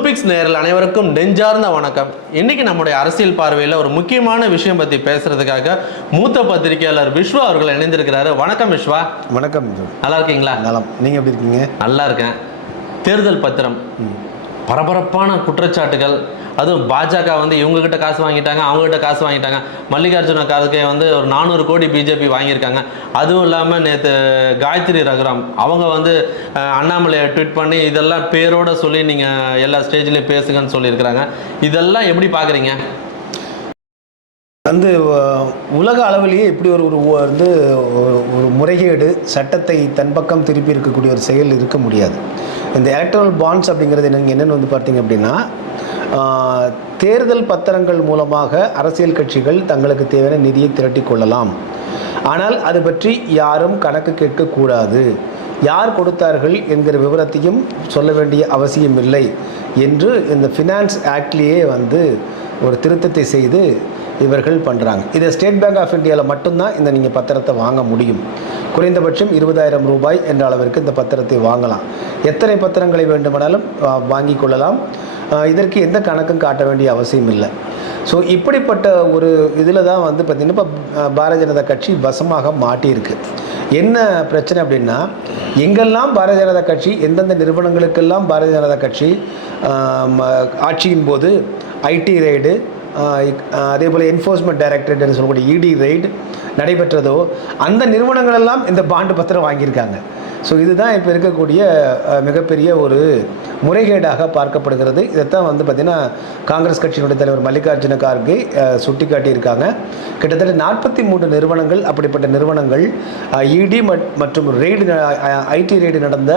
ப்ளூபிக்ஸ் நேரில் அனைவருக்கும் நெஞ்சார்ந்த வணக்கம். இன்னைக்கு நம்முடைய அரசியல் பார்வையில் ஒரு முக்கியமான விஷயம் பற்றி பேசுறதுக்காக மூத்த பத்திரிகையாளர் விஸ்வா அவர்கள் இணைந்திருக்கிறாரு. வணக்கம் விஸ்வா. வணக்கம் நல்லா இருக்கீங்களா? நலம். நீங்கள் எப்படி இருக்கீங்க? நல்லா இருக்கேன். தேர்தல் பத்திரம். பரபரப்பான குற்றச்சாட்டுகள். அதுவும் பாஜக வந்து இவங்ககிட்ட காசு வாங்கிட்டாங்க அவங்ககிட்ட காசு வாங்கிட்டாங்க. மல்லிகார்ஜுன கார்கே வந்து ஒரு நானூறு கோடி பிஜேபி வாங்கியிருக்காங்க. அதுவும் இல்லாமல் நேற்று காயத்ரி ரகுராம் அவங்க வந்து அண்ணாமலையை ட்வீட் பண்ணி இதெல்லாம் பேரோட சொல்லி நீங்கள் எல்லா ஸ்டேஜ்லேயும் பேசுங்கன்னு சொல்லியிருக்கிறாங்க. இதெல்லாம் எப்படி பார்க்குறீங்க வந்து உலக அளவிலேயே இப்படி ஒரு ஒரு வந்து ஒரு- முறைகேடு சட்டத்தை தன் பக்கம் திருப்பி இருக்கக்கூடிய ஒரு செயல் இருக்க முடியாது. இந்த எலக்ட்ரல் பாண்ட்ஸ் அப்படிங்கிறது நீங்கள் என்னென்னு வந்து பார்த்தீங்க அப்படின்னா தேர்தல் பத்திரங்கள் மூலமாக அரசியல் கட்சிகள் தங்களுக்கு தேவையான நிதியை திரட்டி கொள்ளலாம். ஆனால் அது பற்றி யாரும் கணக்கு கேட்கக்கூடாது யார் கொடுத்தார்கள் என்கிற விவரத்தையும் சொல்ல வேண்டிய அவசியம் இல்லை என்று இந்த ஃபினான்ஸ் ஆக்ட்லேயே வந்து ஒரு திருத்தத்தை செய்து இவர்கள் பண்ணுறாங்க இதை ஸ்டேட் பேங்க் ஆஃப் இந்தியாவில் மட்டும்தான் இந்த நீங்கள் பத்திரத்தை வாங்க முடியும். குறைந்தபட்சம் இருபதாயிரம் ரூபாய் என்ற அளவிற்கு இந்த பத்திரத்தை வாங்கலாம். எத்தனை பத்திரங்களை வேண்டுமானாலும் வாங்கி கொள்ளலாம். இதற்கு எந்த கணக்கும் காட்ட வேண்டிய அவசியம் இல்லை. ஸோ இப்படிப்பட்ட ஒரு இதில் தான் வந்து பார்த்திங்கன்னா இப்போ பாரதிய ஜனதா கட்சி வசமாக மாட்டியிருக்கு. என்ன பிரச்சனை அப்படின்னா எங்கெல்லாம் பாரதிய ஜனதா கட்சி எந்தெந்த நிறுவனங்களுக்கெல்லாம் பாரதிய ஜனதா கட்சி ஆட்சியின் போது ஐடி ரைடு அதே போல் என்ஃபோர்ஸ்மெண்ட் டைரக்டரேட் சொல்லக்கூடிய இடி ரைடு நடைபெற்றதோ அந்த நிறுவனங்கள் எல்லாம் இந்த பாண்டு பத்திரம் வாங்கியிருக்காங்க. ஸோ இதுதான் இப்போ இருக்கக்கூடிய மிகப்பெரிய ஒரு முறைகேடாக பார்க்கப்படுகிறது. இதைத்தான் வந்து பார்த்திங்கன்னா காங்கிரஸ் கட்சியினுடைய தலைவர் மல்லிகார்ஜுன கார்கே சுட்டி சுட்டிக்காட்டியிருக்காங்க. கிட்டத்தட்ட நாற்பத்தி மூன்று நிறுவனங்கள் அப்படிப்பட்ட நிறுவனங்கள் இடி மற்றும் ரெய்டு ஐடி ரெய்டு நடந்த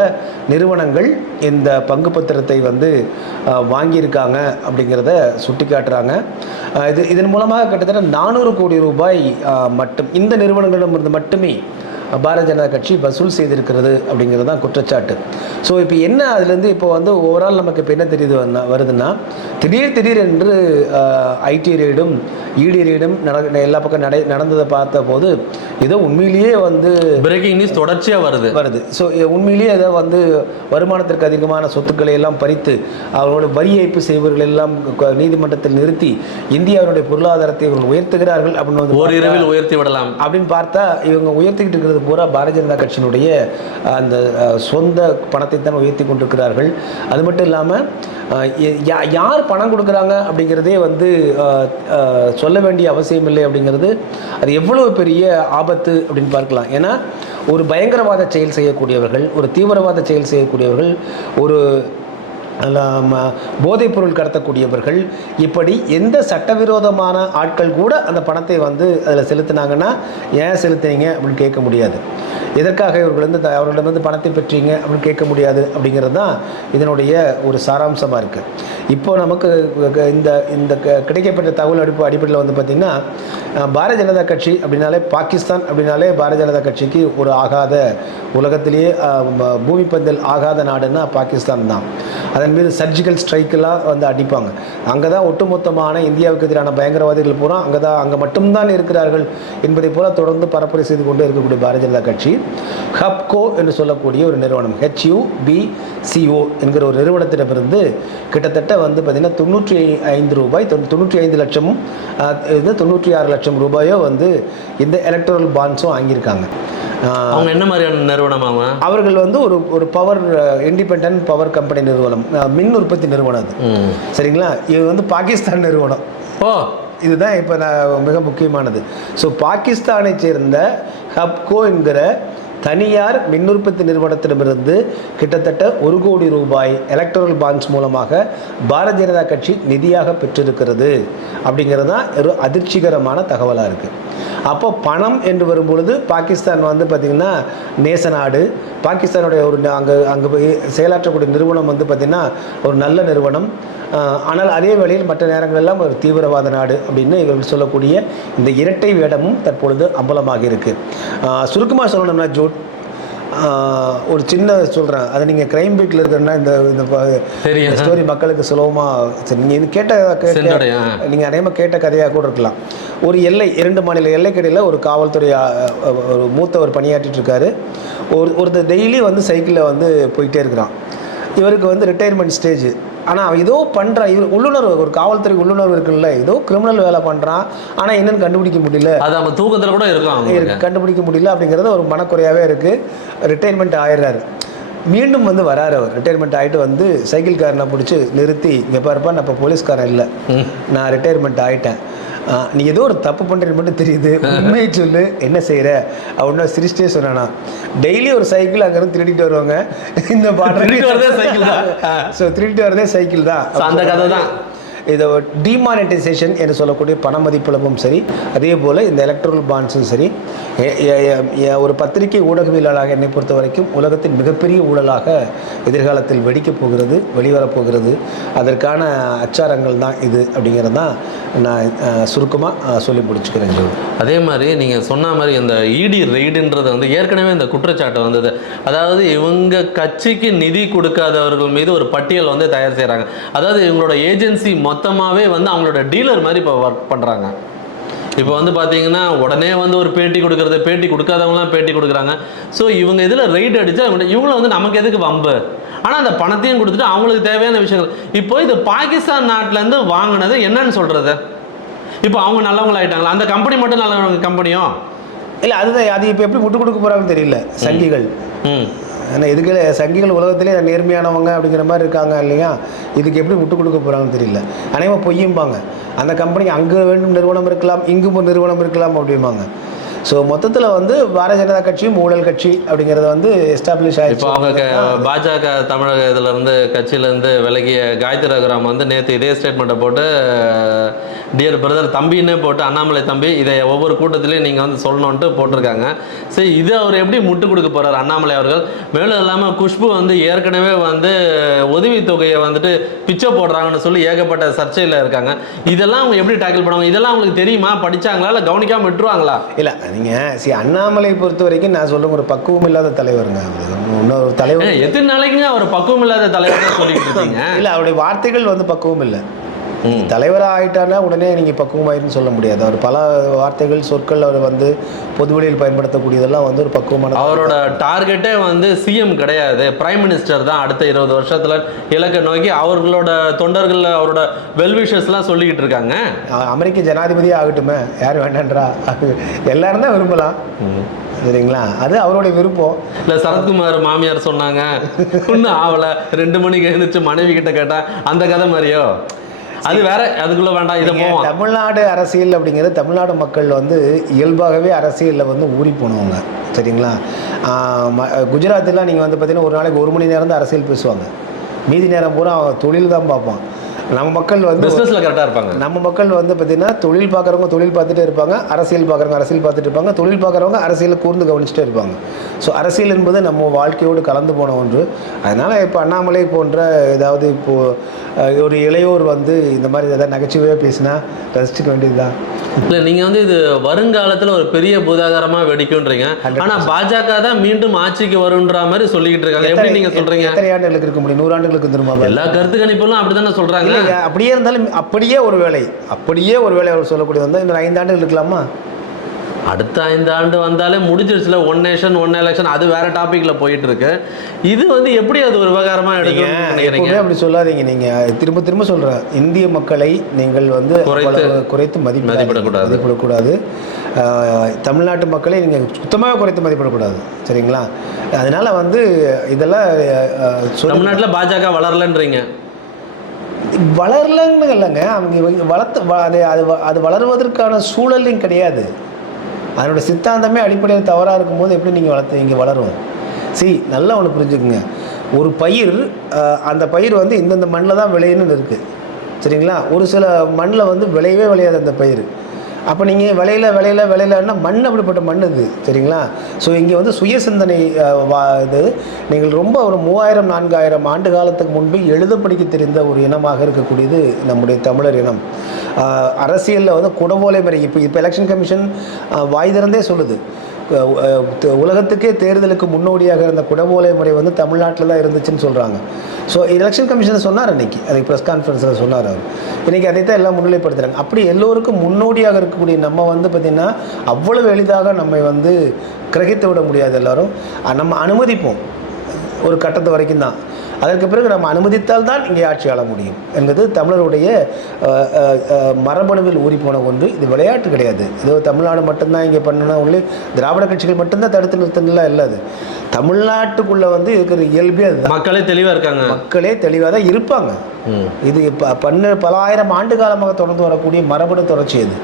நிறுவனங்கள் இந்த பங்கு பத்திரத்தை வந்து வாங்கியிருக்காங்க அப்படிங்கிறத சுட்டிக்காட்டுறாங்க. காட்டுறாங்க இது இதன் மூலமாக கிட்டத்தட்ட நானூறு கோடி ரூபாய் மட்டும் இந்த நிறுவனங்களிடமிருந்து மட்டுமே பாரதிய ஜனதா கட்சி வசூல் செய்திருக்கிறது அப்படிங்கிறது தான் குற்றச்சாட்டு. ஸோ இப்போ என்ன அதுலேருந்து இப்போ வந்து ஓவரால் நமக்கு இப்போ என்ன தெரியுது வருதுன்னா திடீர் திடீர் என்று ஐடி ரெய்டும் இடி ரெய்டும் நட எல்லா பக்கம் நடை நடந்ததை பார்த்த போது ஏதோ உண்மையிலேயே வந்து பிரேக்கிங் நியூஸ் தொடர்ச்சியாக வருது. வருது. ஸோ உண்மையிலேயே ஏதோ வந்து வருமானத்திற்கு அதிகமான சொத்துக்களை எல்லாம் பறித்து அவர்களோட வரி ஏய்ப்பு செய்வர்கள் எல்லாம் நீதிமன்றத்தில் நிறுத்தி இந்தியாவினுடைய பொருளாதாரத்தை இவர்கள் உயர்த்துகிறார்கள் அப்படின்னு வந்து ஓரிரவில் உயர்த்தி விடலாம். அப்படின்னு பார்த்தா இவங்க உயர்த்திக்கிட்டு இருக்கிறது பூரா பாரதிய ஜனதா கட்சியினுடைய அந்த சொந்த பணத்தை தான் உயர்த்தி கொண்டிருக்கிறார்கள். அது மட்டும் இல்லாமல் யார் பணம் கொடுக்குறாங்க அப்படிங்கிறதே வந்து சொல்ல வேண்டிய அவசியம் இல்லை அப்படிங்கிறது அது எவ்வளவு பெரிய ஆபத்து அப்படின்னு பார்க்கலாம். ஏன்னா ஒரு பயங்கரவாத செயல் செய்யக்கூடியவர்கள் ஒரு தீவிரவாத செயல் செய்யக்கூடியவர்கள் ஒரு போதைப்பொருள் போதைப் பொருள் கடத்தக்கூடியவர்கள் இப்படி எந்த சட்டவிரோதமான ஆட்கள் கூட அந்த பணத்தை வந்து அதில் செலுத்தினாங்கன்னா ஏன் செலுத்தினீங்க அப்படின்னு கேட்க முடியாது. எதற்காக இவர்கள் வந்து த- அவர்களிடமிருந்து பணத்தை பெற்றீங்க அப்படின்னு கேட்க முடியாது அப்படிங்கிறது தான் இதனுடைய ஒரு சாராம்சமாக இருக்குது இப்போ நமக்கு இந்த இந்த க- கிடைக்கப்பட்ட தகவல் அடிப்பு அடிப்படையில் வந்து பார்த்திங்கன்னா பாரதிய ஜனதா கட்சி அப்படின்னாலே பாகிஸ்தான் அப்படின்னாலே பாரதிய ஜனதா கட்சிக்கு ஒரு ஆகாத உலகத்திலேயே பூமி பந்தல் ஆகாத நாடுன்னா பாகிஸ்தான் தான். அதன் மீது சர்ஜிக்கல் ஸ்ட்ரைக்கெல்லாம் வந்து அடிப்பாங்க. அங்கே தான் ஒட்டுமொத்தமான இந்தியாவுக்கு எதிரான பயங்கரவாதிகள் பூரா அங்கே தான் அங்கே மட்டும்தான் இருக்கிறார்கள் என்பதை போல தொடர்ந்து பரப்புரை செய்து கொண்டு இருக்கக்கூடிய பாரதிய ஜனதா கட்சி. ஹப்கோ என்று சொல்லக்கூடிய ஒரு நிறுவனம் ஹெச்யூ பிசிஓ என்கிற ஒரு நிறுவனத்திடமிருந்து கிட்டத்தட்ட வந்து பார்த்திங்கன்னா தொண்ணூற்றி ஐந்து ரூபாய் தொண்ணூ- தொண்ணூற்றி ஐந்து லட்சமும் இது தொண்ணூற்றி ஆறு லட்சம் ரூபாயோ வந்து இந்த எலக்ட்ரல் பாண்ட்ஸும் வாங்கியிருக்காங்க. அவங்க என்ன மாதிரியான நிறுவனம் அவன் அவர்கள் வந்து ஒரு ஒரு பவர் இண்டிபெண்ட் பவர் கம்பெனி நிறுவனம் மின் உற்பத்தி நிறுவனம் அது. சரிங்களா? இது வந்து பாகிஸ்தான் நிறுவனம். ஓ! இதுதான் இப்போ நான் மிக முக்கியமானது. ஸோ பாகிஸ்தானை சேர்ந்த ஹப்கோ என்கிற தனியார் மின் உற்பத்தி நிறுவனத்திடமிருந்து கிட்டத்தட்ட ஒரு கோடி ரூபாய் எலக்ட்ரல் பாண்ட்ஸ் மூலமாக பாரதிய ஜனதா கட்சி நிதியாக பெற்றிருக்கிறது. அப்படிங்கிறது தான் ஒரு அதிர்ச்சிகரமான தகவலாக இருக்குது அப்போ பணம் என்று வரும்பொழுது பாகிஸ்தான் வந்து பார்த்திங்கன்னா நேச நாடு. பாகிஸ்தானுடைய ஒரு அங்கே அங்கே போய் செயலாற்றக்கூடிய நிறுவனம் வந்து பார்த்திங்கன்னா ஒரு நல்ல நிறுவனம். ஆனால் அதே வேளையில் மற்ற நேரங்களெல்லாம் ஒரு தீவிரவாத நாடு அப்படின்னு இவர்கள் சொல்லக்கூடிய இந்த இரட்டை வேடமும் தற்பொழுது அம்பலமாக இருக்குது சுருக்கமாக சொல்லணும்னா ஜோட் ஒரு சின்ன சொல்கிறேன் அது நீங்கள் க்ரைம் பீட்டில் இருக்கிறன்னா இந்த இந்த. ஸ்டோரி மக்களுக்கு சுலபமாக சரி நீங்கள் இது கேட்ட நீங்கள் அநேகமாக கேட்ட கதையாக கூட இருக்கலாம். ஒரு எல்லை இரண்டு மாநில எல்லைக்கடையில் ஒரு காவல்துறை ஒரு மூத்தவர் பணியாற்றிட்டு இருக்காரு. ஒரு ஒருத்தர் டெய்லி வந்து சைக்கிளில் வந்து போயிட்டே இருக்கிறான். இவருக்கு வந்து ரிட்டையர்மெண்ட் ஸ்டேஜ் ஆனால் அவன் ஏதோ பண்ணுறான் இவர் உள்ளுணர்வு ஒரு காவல்துறை உள்ளுணர்வு இருக்குல்ல ஏதோ கிரிமினல் வேலை பண்ணுறான் ஆனால் என்னன்னு கண்டுபிடிக்க முடியல. அது நம்ம தூக்கத்துல கூட இருக்கும் அவங்களுக்கு இருக்கு கண்டுபிடிக்க முடியல அப்படிங்கிறது ஒரு மனக்குறையாகவே இருக்குது ரிட்டைர்மெண்ட் ஆயிடுறாரு. மீண்டும் வந்து வராரு அவர். ரிட்டைர்மெண்ட் ஆகிட்டு வந்து சைக்கிள் காரனை பிடிச்சி நிறுத்தி இங்கே பாருப்பா நான் இப்போ போலீஸ்காரன் இல்லை. நான் ரிட்டையர்மெண்ட் ஆகிட்டேன் நீ ஏதோ ஒரு தப்பு பண்ணுறது மட்டும் தெரியுது. உண்மையை சொல்லு. என்ன செய்கிற அப்படின்னு சிரிச்சிட்டே சொன்னானா. டெய்லி ஒரு சைக்கிள் அங்கேருந்து திருடிட்டு வருவாங்க. இந்த வரதே cycle தான். பாட்டு ஸோ திருடிட்டு வரதே சைக்கிள் தான். அந்த கதை தான். இதை டிமானிட்டைசேஷன் என்று சொல்லக்கூடிய பண மதிப்பிழப்பும் சரி அதே போல் இந்த எலக்ட்ரல் பாண்ட்ஸும் சரி ஒரு பத்திரிகை ஊடகவியலாளராக என்னை பொறுத்த வரைக்கும் உலகத்தின் மிகப்பெரிய ஊழலாக எதிர்காலத்தில் வெடிக்கப் போகிறது வெளிவரப்போகிறது அதற்கான அச்சாரங்கள் தான் இது அப்படிங்கிறது தான் நான் சுருக்கமாக சொல்லி முடிச்சுக்கிறேன் அதே மாதிரி நீங்கள் சொன்ன மாதிரி இந்த இடி ரெய்டுன்றது வந்து ஏற்கனவே இந்த குற்றச்சாட்டு வந்தது. அதாவது இவங்க கட்சிக்கு நிதி கொடுக்காதவர்கள் மீது ஒரு பட்டியல் வந்து தயார் செய்கிறாங்க அதாவது இவங்களோட ஏஜென்சி மொத்தமாகவே வந்து அவங்களோட டீலர் மாதிரி இப்போ ஒர்க் பண்ணுறாங்க இப்போ வந்து பார்த்தீங்கன்னா உடனே வந்து ஒரு பேட்டி கொடுக்கறது பேட்டி கொடுக்காதவங்களாம் பேட்டி கொடுக்குறாங்க. ஸோ இவங்க இதில் ரைட் அடிச்சா இவங்க இவங்கள வந்து நமக்கு எதுக்கு வம்பு? ஆனால் அந்த பணத்தையும் கொடுத்துட்டு அவங்களுக்கு தேவையான விஷயங்கள். இப்போ இது பாகிஸ்தான் நாட்டிலேருந்து வாங்கினது என்னன்னு சொல்கிறது இப்போ அவங்க நல்லவங்கள ஆயிட்டாங்களா? அந்த கம்பெனி மட்டும் நல்ல கம்பெனியோ இல்லை அதுதான். அது இப்போ எப்படி முட்டு கொடுக்க போகிறாங்கன்னு தெரியல சங்கிகள். ம். ஏன்னா இதுக்கு சங்கிகள் உலகத்திலே நேர்மையானவங்க அப்படிங்கிற மாதிரி இருக்காங்க இல்லையா? இதுக்கு எப்படி விட்டு கொடுக்க போகிறாங்கன்னு தெரியல. அனைவரும் பொய்யும்பாங்க. அந்த கம்பெனி அங்கே வேண்டும் நிறுவனம் இருக்கலாம் இங்கும் ஒரு நிறுவனம் இருக்கலாம் அப்படிம்பாங்க. ஸோ மொத்தத்தில் வந்து பாரதிய ஜனதா கட்சியும் ஊழல் கட்சி அப்படிங்கிறத வந்து எஸ்டாப்ளிஷ் இப்போ அவங்க பாஜக தமிழக இதுல இருந்து கட்சியில இருந்து விலகிய காயத்ரி ரகுராம் வந்து நேற்று இதே ஸ்டேட்மெண்ட்டை போட்டு டியர் பிரதர் தம்பின்னே போட்டு அண்ணாமலை தம்பி இதை ஒவ்வொரு கூட்டத்திலையும் நீங்கள் வந்து சொல்லணுன்ட்டு போட்டிருக்காங்க. சரி இது அவர் எப்படி முட்டு கொடுக்க போறார் அண்ணாமலை அவர்கள்? மேலும் இல்லாமல் குஷ்பு வந்து ஏற்கனவே வந்து உதவித்தொகையை வந்துட்டு பிச்சை போடுறாங்கன்னு சொல்லி ஏகப்பட்ட சர்ச்சையில் இருக்காங்க. இதெல்லாம் அவங்க எப்படி டேக்கிள் பண்ணுவாங்க? இதெல்லாம் அவங்களுக்கு தெரியுமா? படிச்சாங்களா இல்லை கவனிக்காம விட்டுருவாங்களா? இல்லை நீங்கள் சரி அண்ணாமலை பொறுத்த வரைக்கும் நான் சொல்லுங்க ஒரு பக்குவம் இல்லாத தலைவருங்க இன்னொரு தலைவர் எத்தனை நாளைக்குங்க அவர் பக்குவம் இல்லாத தலைவர் சொல்லிட்டு இருக்கீங்க? இல்லை அவருடைய வார்த்தைகள் வந்து பக்குவம் இல்லை. தலைவராக ஆயிட்டானா உடனே நீங்கள் பக்குவமாயிருன்னு சொல்ல முடியாது. அவர் பல வார்த்தைகள் சொற்கள் அவர் வந்து பொதுவெளியில் பயன்படுத்தக்கூடியதெல்லாம் வந்து ஒரு பக்குவமான அவரோட டார்கெட்டே வந்து சிஎம் கிடையாது. பிரைம் மினிஸ்டர் தான் அடுத்த இருபது வருஷத்துல இலக்கை நோக்கி அவர்களோட தொண்டர்கள் அவரோட வெல்விஷர்ஸ்லாம் சொல்லிக்கிட்டு இருக்காங்க. அமெரிக்க ஜனாதிபதியே ஆகட்டுமே. யார் வேண்டான்றா? எல்லாரும் தான் விரும்பலாம். சரிங்களா? அது அவருடைய விருப்பம். இல்ல சரத்குமார் மாமியார் சொன்னாங்க. ஒன்றும் ஆவல. ரெண்டு மணிக்கு எழுந்துச்சு மனைவி கிட்ட கேட்டா அந்த கதை மாதிரியோ? அது வேற அதுக்குள்ள வேண்டாம் இதை போவோம். தமிழ்நாடு அரசியல் அப்படிங்கிறது தமிழ்நாடு மக்கள் வந்து இயல்பாகவே அரசியலில் வந்து ஊறி போனவங்க சரிங்களா? ஆஹ் ம- குஜராத்தில் நீங்கள் வந்து பார்த்தீங்கன்னா ஒரு நாளைக்கு ஒரு மணி நேரம் தான் அரசியல் பேசுவாங்க. மீதி நேரம் பூரா அவன் தொழில் தான் பார்ப்பான். நம்ம மக்கள் வந்து பிசினஸ்ல கரெக்டா இருப்பாங்க. நம்ம மக்கள் வந்து பார்த்திங்கன்னா தொழில் பார்க்குறவங்க தொழில் பார்த்துட்டே இருப்பாங்க. அரசியல் பார்க்குறவங்க அரசியல் பார்த்துட்டு இருப்பாங்க. தொழில் பார்க்குறவங்க அரசியலை கூர்ந்து கவனிச்சுட்டே இருப்பாங்க. ஸோ அரசியல் என்பது நம்ம வாழ்க்கையோடு கலந்து போன ஒன்று. அதனால் இப்போ அண்ணாமலை போன்ற ஏதாவது இப்போது ஒரு இளையோர் வந்து இந்த மாதிரி ஏதாவது நகைச்சுவையாக பேசினா ரசிச்சுக்க வேண்டியது தான் இல்ல நீங்க வந்து இது வருங்காலத்துல ஒரு பெரிய பூதாகரமா வெடிக்கும்ன்றீங்க. ஆனா பாஜக தான் மீண்டும் ஆட்சிக்கு வரும்ன்ற மாதிரி சொல்லிக்கிட்டு இருக்காங்க. எப்படி நீங்க சொல்றீங்க? எத்தனை ஆண்டுகளுக்கு இருக்க முடியும்? நூறு ஆண்டுகளுக்கு திரும்ப எல்லா கருத்து கணிப்புகளும் அப்படித்தானே சொல்றாங்க? இல்லைங்க அப்படியே இருந்தாலும் அப்படியே ஒரு வேலை. அப்படியே ஒரு வேலை அவர் சொல்லக்கூடிய வந்தால் இன்னும் ஐந்து ஆண்டுகள் இருக்கலாமா? அடுத்த ஐந்து ஆண்டு வந்தாலே முடிஞ்சிருச்சுல ஒன் நேஷன் ஒன் எலெக்ஷன் அது வேற டாபிக்ல போயிட்டு இருக்கு இது வந்து எப்படி அது ஒரு விவகாரமா எப்பவுமே அப்படி சொல்லாதீங்க நீங்க. திரும்ப திரும்ப சொல்றேன். இந்திய மக்களை நீங்கள் வந்து குறைத்து- மதிப்பிட மதிப்பிடக்கூடாது. மதிப்பிடக்கூடாது. தமிழ்நாட்டு மக்களை நீங்க சுத்தமாக குறைத்து மதிப்பிடக்கூடாது. சரிங்களா? அதனால வந்து இதெல்லாம் தமிழ்நாட்டுல பாஜக வளரலன்றீங்க. வளரலன்னு இல்லைங்க. அவங்க வளர்த்து அது அது வளருவதற்கான சூழலும் கிடையாது. அதனோட சித்தாந்தமே அடிப்படையில் தவறாக இருக்கும்போது எப்படி நீங்கள் வளர்த்து இங்கே வளரும்? சி நல்லா ஒன்று புரிஞ்சுக்குங்க. ஒரு பயிர் அந்த பயிர் வந்து இந்தந்த மண்ணில் தான் விளையணும்னு இருக்குது சரிங்களா? ஒரு சில மண்ணில் வந்து விளையவே விளையாது அந்த பயிர். அப்போ நீங்கள் விளையில விளையில விளையிலன்னா மண் அப்படிப்பட்ட மண் இது. சரிங்களா? ஸோ இங்கே வந்து சுய சிந்தனை வா இது நீங்கள் ரொம்ப ஒரு மூவாயிரம் நான்காயிரம் ஆண்டு காலத்துக்கு முன்பு எழுத படிக்க தெரிந்த ஒரு இனமாக இருக்கக்கூடியது நம்முடைய தமிழர் இனம். அரசியலில் வந்து குடவோலை முறை இப்போ இப்போ எலெக்ஷன் கமிஷன் வாய் திறந்தே சொல்லுது. உலகத்துக்கே தேர்தலுக்கு முன்னோடியாக இருந்த குடவோலை முறை வந்து தமிழ்நாட்டில் தான் இருந்துச்சுன்னு சொல்கிறாங்க ஸோ எலெக்ஷன் கமிஷன் சொன்னார் அன்றைக்கி அதுக்கு ப்ரெஸ் கான்ஃபரன்ஸில் சொன்னார் அவர். இன்றைக்கி அதை தான் எல்லாம் முன்னிலைப்படுத்துகிறாங்க அப்படி எல்லோருக்கும் முன்னோடியாக இருக்கக்கூடிய நம்ம வந்து பார்த்திங்கன்னா அவ்வளவு எளிதாக நம்மை வந்து கிரகித்து விட முடியாது எல்லோரும். நம்ம அனுமதிப்போம். ஒரு கட்டத்து வரைக்கும் தான். அதற்கு பிறகு நம்ம அனுமதித்தால் தான் இங்கே ஆட்சி ஆள முடியும். என்பது தமிழருடைய மரபணுவில் ஊறிப்போன ஒன்று. இது விளையாட்டு கிடையாது. ஏதோ தமிழ்நாடு மட்டும்தான் இங்கே பண்ணணும் ஒன்லி திராவிட கட்சிகள் மட்டும்தான் தடுத்து நிறுத்தலாம் இல்லை அது. தமிழ்நாட்டுக்குள்ளே வந்து இருக்கிற இயல்பே மக்களே தெளிவா இருக்காங்க. மக்களே தெளிவாக தான் இருப்பாங்க. இது இப்போ பன்ன பல ஆயிரம் ஆண்டு காலமாக தொடர்ந்து வரக்கூடிய மரபணு தொடர்ச்சி இது.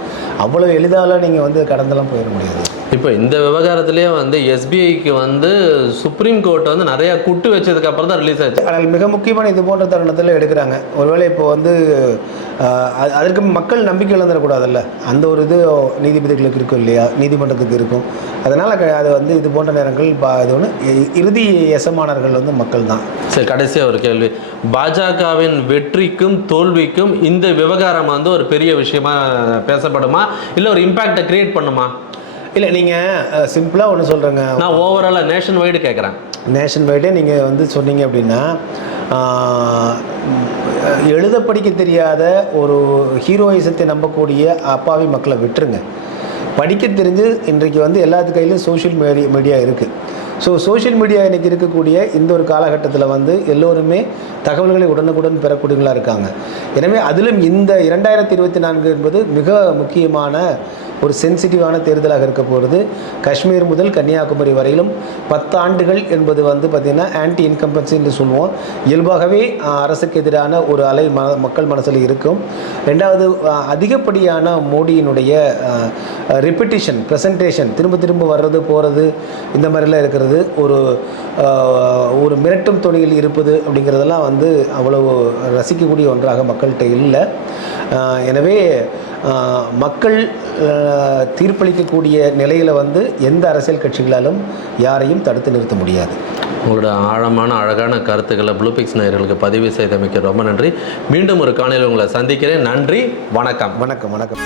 அவ்வளோ எளிதால நீங்கள் வந்து கடந்தெல்லாம் போயிட முடியாது. இப்போ இந்த விவகாரத்திலேயே வந்து எஸ்பிஐக்கு வந்து சுப்ரீம் கோர்ட் வந்து நிறைய குட்டு வச்சதுக்கு அப்புறம் தான் ரிலீஸ் ஆச்சு. ஆனால் மிக முக்கியமான இது போன்ற தருணத்தில் எடுக்கிறாங்க. ஒருவேளை இப்போ வந்து அதற்கு மக்கள் நம்பிக்கை இழந்துடக்கூடாதுல்ல? அந்த ஒரு இது நீதிபதிகளுக்கு இருக்கும் இல்லையா? நீதிமன்றத்துக்கு இருக்கும். அதனால் அது வந்து இது போன்ற நேரங்கள் இது ஒன்று இறுதி எசமானர்கள் வந்து மக்கள் தான். சரி கடைசியா ஒரு கேள்வி. பாஜகவின் வெற்றிக்கும் தோல்விக்கும் இந்த விவகாரம் வந்து ஒரு பெரிய விஷயமா பேசப்படுமா? இல்லை ஒரு இம்பாக்டை கிரியேட் பண்ணுமா? இல்லை நீங்கள் சிம்பிளாக ஒன்று சொல்கிறேங்க நான் ஓவராலாக நேஷன் வைடு கேட்குறேன் நேஷன் வைடே நீங்கள் வந்து சொன்னீங்க அப்படின்னா எழுத படிக்க தெரியாத ஒரு ஹீரோயிசத்தை நம்பக்கூடிய அப்பாவி மக்களை விட்டுருங்க. படிக்க தெரிஞ்சு இன்றைக்கு வந்து எல்லாத்து கையிலும் சோஷியல் மீடியா மீடியா இருக்குது ஸோ சோஷியல் மீடியா இன்றைக்கி இருக்கக்கூடிய இந்த ஒரு காலகட்டத்தில் வந்து எல்லோருமே தகவல்களை உடனுக்குடன் பெறக்கூடியவங்களா இருக்காங்க. எனவே அதிலும் இந்த இரண்டாயிரத்தி இருபத்தி நான்கு என்பது மிக முக்கியமான ஒரு சென்சிட்டிவான தேர்தலாக இருக்க போகிறது காஷ்மீர் முதல் கன்னியாகுமரி வரையிலும் பத்து ஆண்டுகள் என்பது வந்து பார்த்திங்கன்னா ஆன்டி இன்கம்பன்சி என்று சொல்லுவோம். இயல்பாகவே அரசுக்கு எதிரான ஒரு அலை ம மக்கள் மனசில் இருக்கும். ரெண்டாவது அதிகப்படியான மோடியினுடைய ரிப்பிட்டிஷன் ப்ரெசன்டேஷன் திரும்ப திரும்ப வர்றது போகிறது இந்த மாதிரிலாம் இருக்கிறது. ஒரு ஒரு மிரட்டும் துணியில் இருப்பது அப்படிங்கிறதெல்லாம் வந்து அவ்வளவு ரசிக்கக்கூடிய ஒன்றாக மக்கள்கிட்ட இல்லை. எனவே மக்கள் தீர்ப்பளிக்கக்கூடிய நிலையில் வந்து எந்த அரசியல் கட்சிகளாலும் யாரையும் தடுத்து நிறுத்த முடியாது. உங்களோட ஆழமான அழகான கருத்துக்களை ப்ளூபிக்ஸ் நேயர்களுக்கு பதிவு செய்தமைக்கு ரொம்ப நன்றி. மீண்டும் ஒரு காணொலியில் உங்களை சந்திக்கிறேன். நன்றி. வணக்கம். வணக்கம் வணக்கம்.